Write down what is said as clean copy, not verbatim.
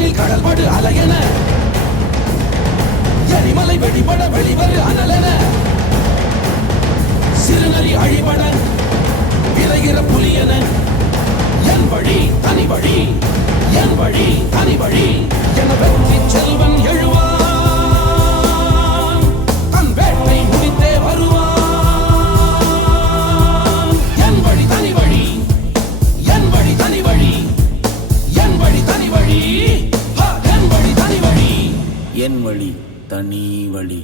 வெயிலில் கடல்படு அலையென எரிமலை வெடிபட வெளிவரு அனலென சிறுநரி அழிபட விரைகிற புலியென என் வழி தனி வழி என் வழி தனி வழி என வெற்றி செல்வன் எழுவான் தன் வேட்டை முடித்தே வருவான் என் வழி தனி வழி என் வழி தனி வழி என் வழி தனி வழி என் வழி தனி வழி என் வழி தனி வழி.